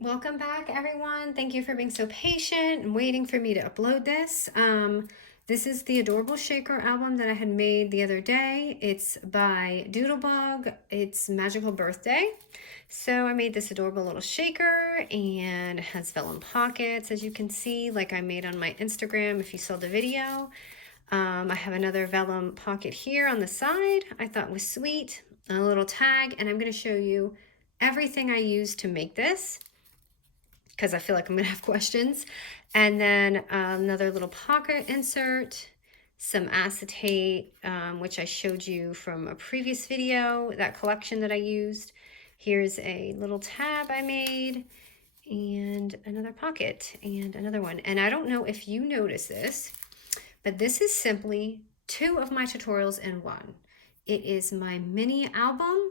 Welcome back, everyone. Thank you for being so patient and waiting for me to upload this. This is the Adorable Shaker album that I had made the other day. It's by Doodlebug. It's Magical Birthday. So I made this adorable little shaker and it has vellum pockets, as you can see, like I made on my Instagram if you saw the video. I have another vellum pocket here on the side I thought was sweet, a little tag, and I'm going to show you everything I used to make this, because I feel like I'm gonna have questions. And then another little pocket insert, some acetate, which I showed you from a previous video, that collection that I used. Here's a little tab I made, and another pocket, and another one. And I don't know if you notice this, but this is simply 2 of my tutorials in one. It is my mini album,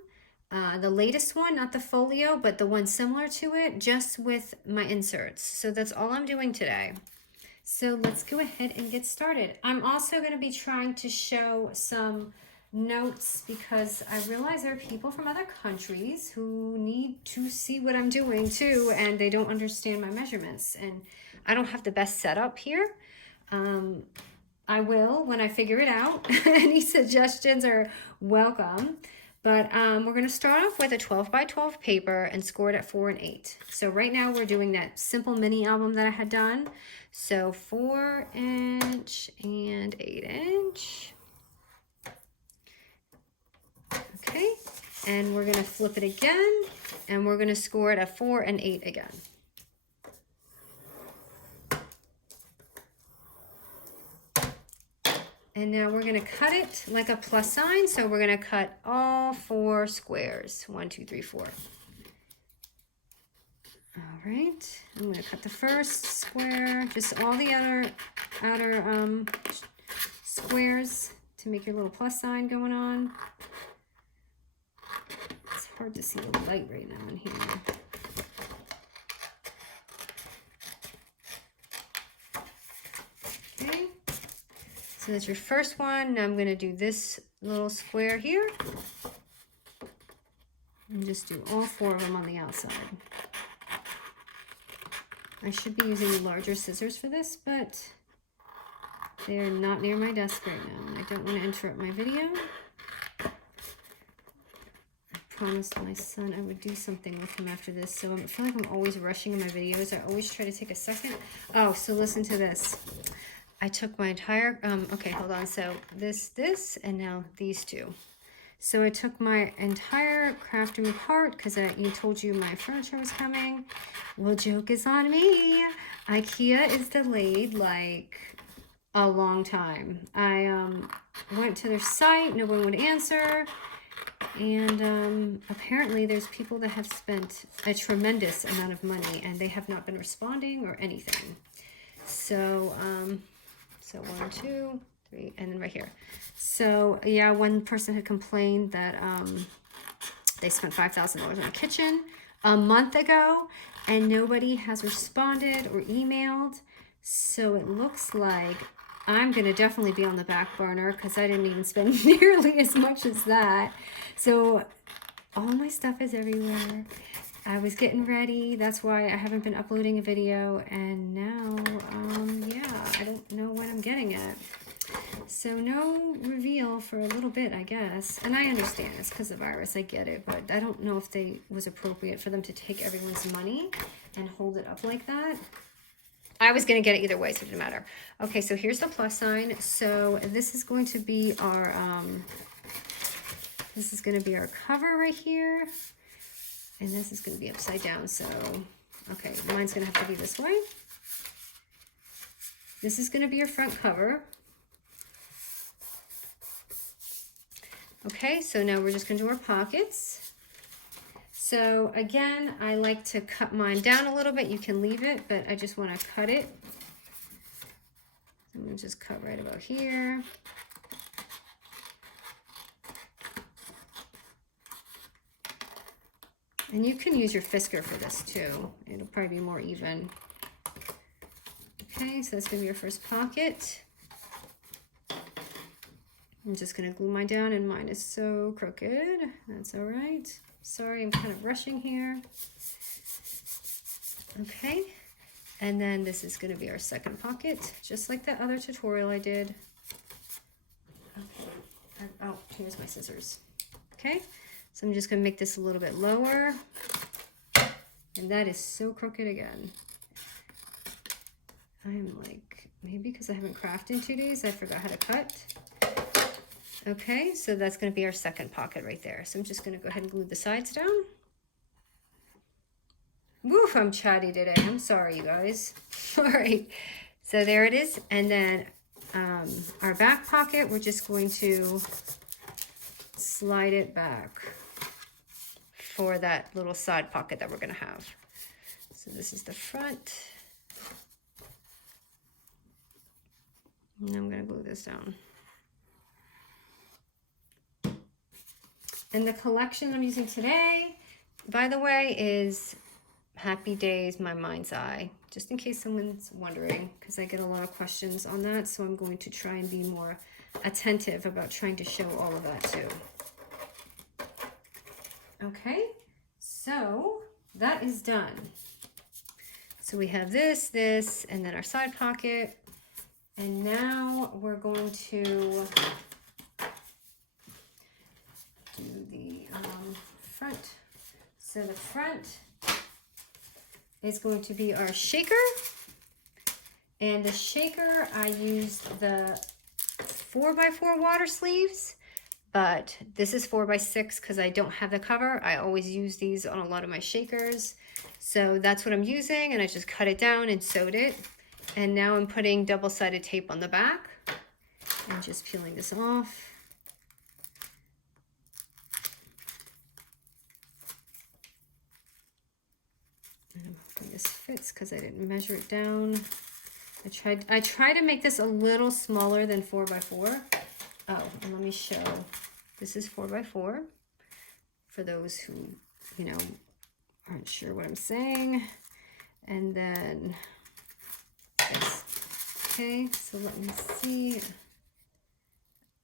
the latest one, not the folio, but the one similar to it, just with my inserts. So that's all I'm doing today. So let's go ahead and get started. I'm also going to be trying to show some notes because I realize there are people from other countries who need to see what I'm doing too, and they don't understand my measurements. And I don't have the best setup here. I will when I figure it out. Any suggestions are welcome. But we're going to start off with a 12 by 12 paper and score it at 4 and 8. So right now we're doing that simple mini album that I had done. So 4-inch and 8-inch. Okay, and we're going to flip it again, and we're going to score it at 4 and 8 again. And now we're going to cut it like a plus sign. So we're going to cut all 4 squares. 1, 2, 3, 4. All right. I'm going to cut the first square, just all the outer squares to make your little plus sign going on. It's hard to see the light right now in here. So that's your first one. Now I'm going to do this little square here. And just do all 4 of them on the outside. I should be using larger scissors for this, but they're not near my desk right now. And I don't want to interrupt my video. I promised my son I would do something with him after this. So I feel like I'm always rushing in my videos. I always try to take a second. Oh, so listen to this. I took my entire, okay, hold on. So this, and now these 2. So I took my entire craft room apart because you told you my furniture was coming. Well, joke is on me. IKEA is delayed like a long time. I went to their site, no one would answer. And apparently there's people that have spent a tremendous amount of money and they have not been responding or anything. So, so 1, 2, 3, and then right here. So yeah, one person had complained that they spent $5,000 on a kitchen a month ago and nobody has responded or emailed. So it looks like I'm going to definitely be on the back burner because I didn't even spend nearly as much as that. So all my stuff is everywhere. I was getting ready. That's why I haven't been uploading a video. And now, yeah, I don't know what I'm getting at. So no reveal for a little bit, I guess. And I understand it's because of the virus. I get it. But I don't know if it was appropriate for them to take everyone's money and hold it up like that. I was going to get it either way, so it didn't matter. Okay, so here's the plus sign. So this is going to be our, our cover right here. And this is going to be upside down, so, okay, mine's going to have to be this way. This is going to be your front cover. Okay, so now we're just going to do our pockets. So, again, I like to cut mine down a little bit. You can leave it, but I just want to cut it. I'm going to just cut right about here. And you can use your fisker for this too. It'll probably be more even. Okay, so that's going to be your first pocket. I'm just going to glue mine down, and mine is so crooked. That's all right. Sorry, I'm kind of rushing here. Okay, and then this is going to be our second pocket, just like that other tutorial I did. Okay. Oh, here's my scissors. Okay, so I'm just going to make this a little bit lower. And that is so crooked again. I'm like, maybe because I haven't crafted in 2 days, I forgot how to cut. Okay, so that's going to be our second pocket right there. So I'm just going to go ahead and glue the sides down. Woof, I'm chatty today. I'm sorry, you guys. All right, so there it is. And then our back pocket, we're just going to slide it back for that little side pocket that we're going to have. So this is the front. And I'm going to glue this down. And the collection I'm using today, by the way, is Happy Days, My Mind's Eye. Just in case someone's wondering, because I get a lot of questions on that. So I'm going to try and be more attentive about trying to show all of that too. Okay, so that is done. So we have this, and then our side pocket. And now we're going to do the front. So the front is going to be our shaker. And the shaker, I used the 4x4 water sleeves, but this is 4x6 because I don't have the cover. I always use these on a lot of my shakers. So that's what I'm using, and I just cut it down and sewed it. And now I'm putting double-sided tape on the back and just peeling this off. And I'm hoping this fits because I didn't measure it down. I tried to make this a little smaller than 4x4. Oh, and let me show. This is 4x4 for those who, you know, aren't sure what I'm saying. And then this. Okay, so let me see.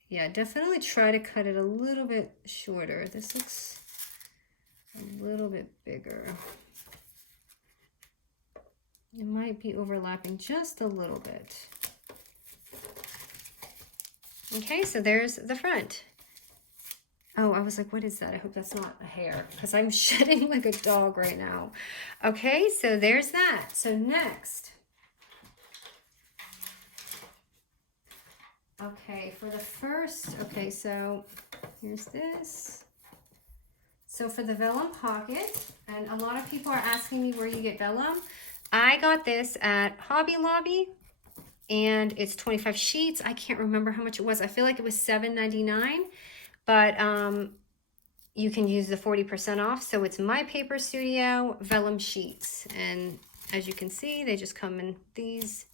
Yeah, definitely try to cut it a little bit shorter. This looks a little bit bigger. It might be overlapping just a little bit. Okay, so there's the front. Oh, I was like, what is that? I hope that's not a hair because I'm shedding like a dog right now. Okay, so there's that. So next. Okay, for the first, okay, so here's this. So for the vellum pocket, and a lot of people are asking me where you get vellum. I got this at Hobby Lobby, and it's 25 sheets. I can't remember how much it was. I feel like it was $7.99, but you can use the 40% off. So it's My Paper Studio vellum sheets, and as you can see, they just come in these.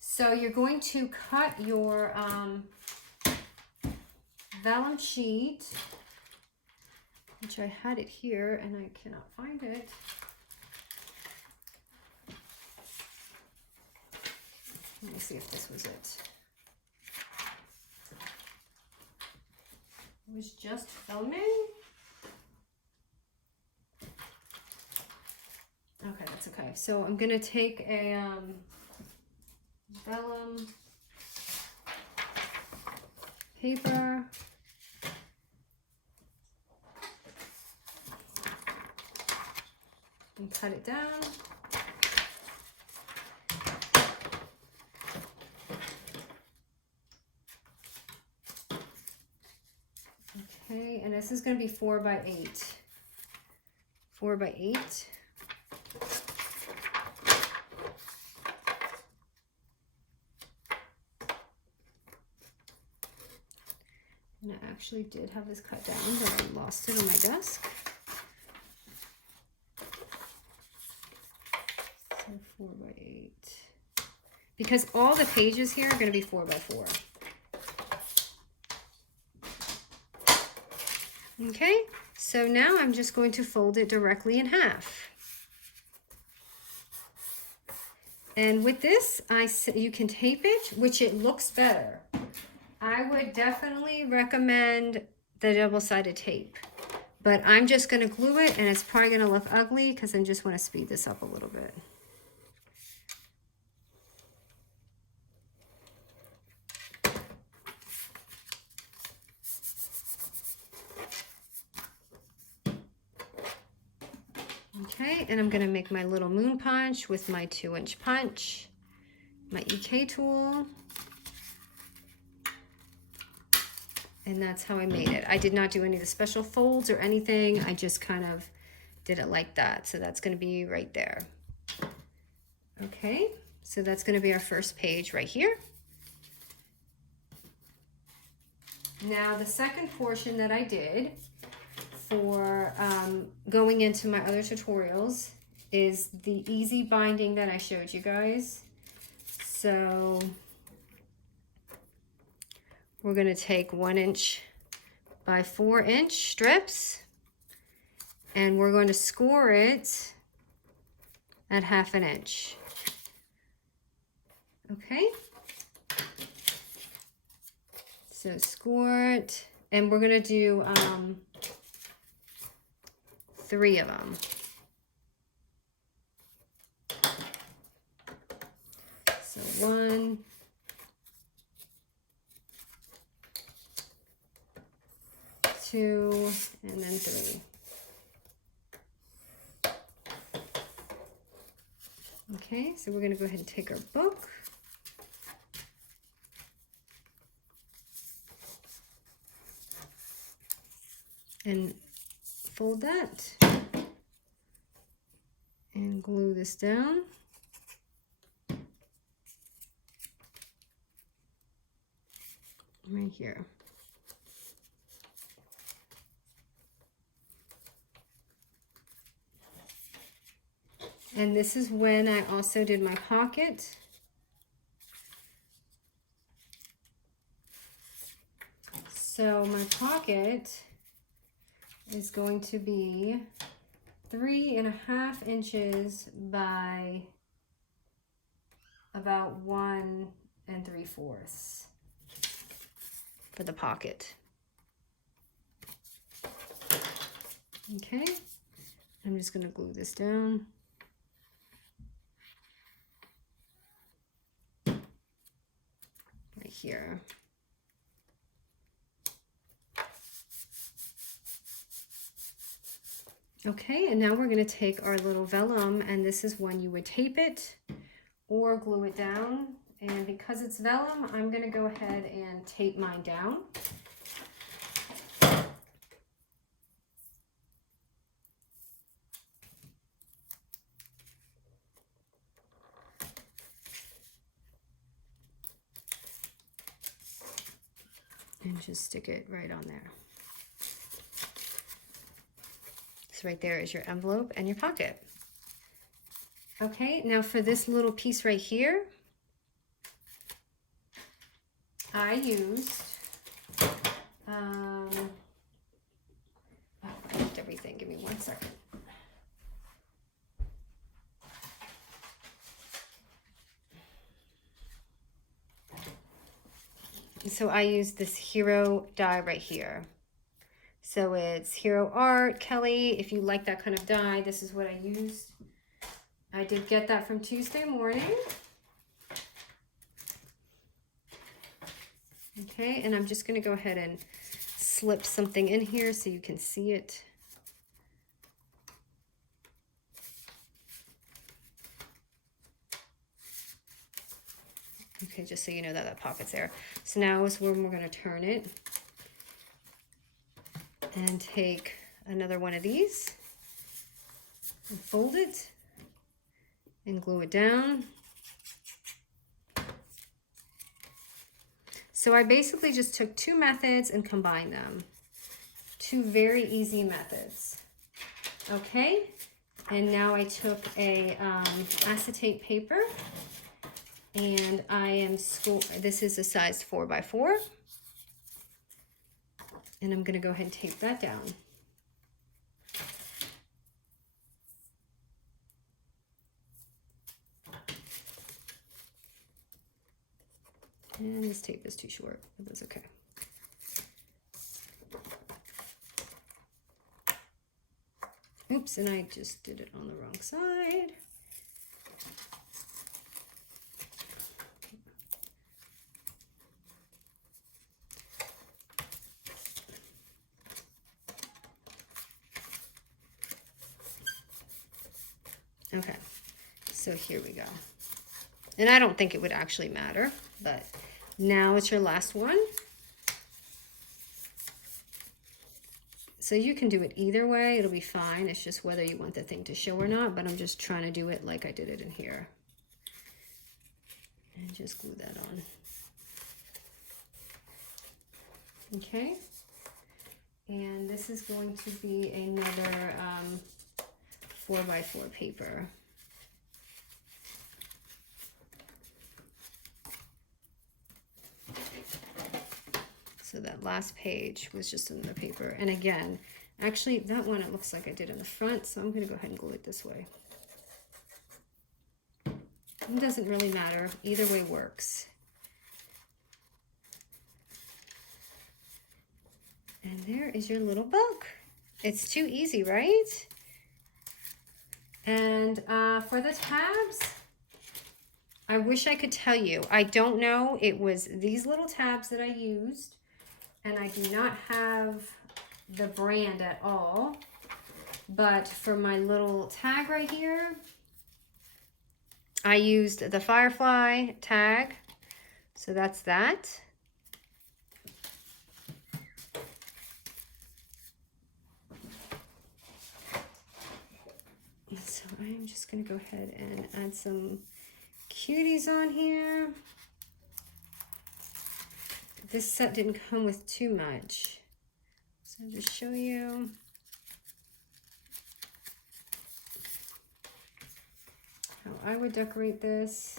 So you're going to cut your vellum sheet, which I had it here and I cannot find it. Let me see if this was it. It was just velluming. Okay, that's okay. So I'm gonna take a vellum paper, and cut it down. Okay, and this is going to be 4x8. 4x8. And I actually did have this cut down, but I lost it on my desk. So 4x8. Because all the pages here are going to be 4x4. Okay, so now I'm just going to fold it directly in half. And with this, you can tape it, which it looks better. I would definitely recommend the double-sided tape. But I'm just going to glue it, and it's probably going to look ugly because I just want to speed this up a little bit. Okay, and I'm going to make my little moon punch with my 2-inch punch, my EK tool. And that's how I made it. I did not do any of the special folds or anything. I just kind of did it like that. So that's going to be right there. Okay, so that's going to be our first page right here. Now the second portion that I did for going into my other tutorials is the easy binding that I showed you guys. So we're going to take 1-inch by 4-inch strips, and we're going to score it at 1/2 inch. Okay, so score it, and we're going to do 3 of them. So 1, 2, and then 3. Okay, so we're going to go ahead and take our book. And fold that. And glue this down. Right here. And this is when I also did my pocket. So my pocket is going to be 3.5 inches by about 1 3/4 for the pocket. Okay, I'm just going to glue this down. Right here. Okay, and now we're going to take our little vellum, and this is when you would tape it or glue it down. And because it's vellum, I'm going to go ahead and tape mine down. And just stick it right on there. So right there is your envelope and your pocket. Okay, now for this little piece right here, I used, I left everything, give me 1 second. So I used this hero die right here. So it's Hero Art, Kelly. If you like that kind of die, this is what I used. I did get that from Tuesday morning. Okay, and I'm just going to go ahead and slip something in here so you can see it. Okay, just so you know that that pocket's there. So now is when we're going to turn it and take another one of these and fold it and glue it down. So I basically just took 2 methods and combined them. 2 very easy methods. Okay, and now I took a acetate paper, and I am this is a size 4x4, and I'm going to go ahead and tape that down. And this tape is too short, but that's okay. Oops, and I just did it on the wrong side. Okay, so here we go. And I don't think it would actually matter, but now it's your last one. So you can do it either way, it'll be fine. It's just whether you want the thing to show or not, but I'm just trying to do it like I did it in here. And just glue that on. Okay. And this is going to be another 4x4 paper. So that last page was just another paper. And again, actually that one it looks like I did in the front, so I'm gonna go ahead and glue it this way. It doesn't really matter, either way works. And there is your little book. It's too easy, right? And for the tabs, I wish I could tell you. I don't know. It was these little tabs that I used, and I do not have the brand at all. But for my little tag right here, I used the Firefly tag. So that's that. So I'm just going to go ahead and add some cuties on here. This set didn't come with too much, so I'll just show you. How I would decorate this.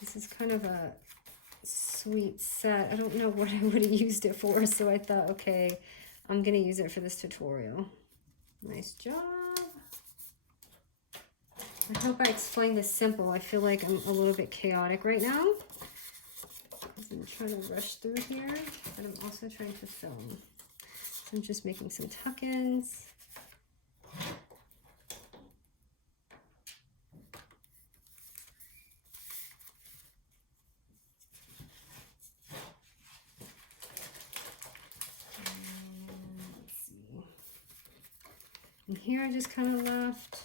This is kind of a sweet set. I don't know what I would have used it for, so I thought, okay, I'm going to use it for this tutorial. Nice job. I hope I explained this simple. I feel like I'm a little bit chaotic right now, because I'm trying to rush through here, but I'm also trying to film. So I'm just making some tuck-ins. Let's see. And here I just kind of left.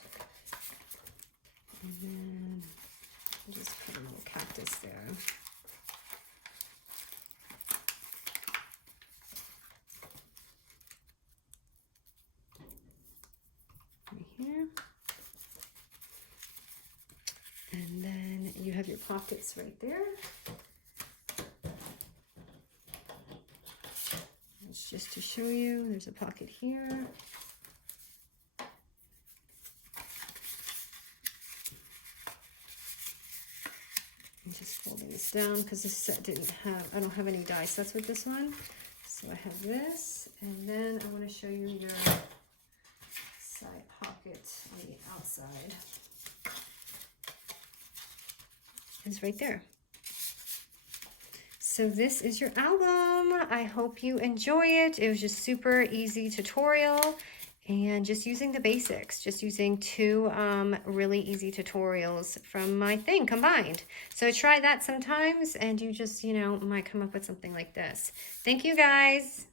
And then I'll just put a little cactus there. Right here. And then you have your pockets right there. It's just to show you, there's a pocket here. I'm just folding this down because this set didn't have, I don't have any die sets with this one. So I have this, and then I want to show you your side pocket on the outside. It's right there. So this is your album. I hope you enjoy it. It was just super easy tutorial. And just using the basics, just using two really easy tutorials from my thing combined. So try that sometimes and you just, you know, might come up with something like this. Thank you guys.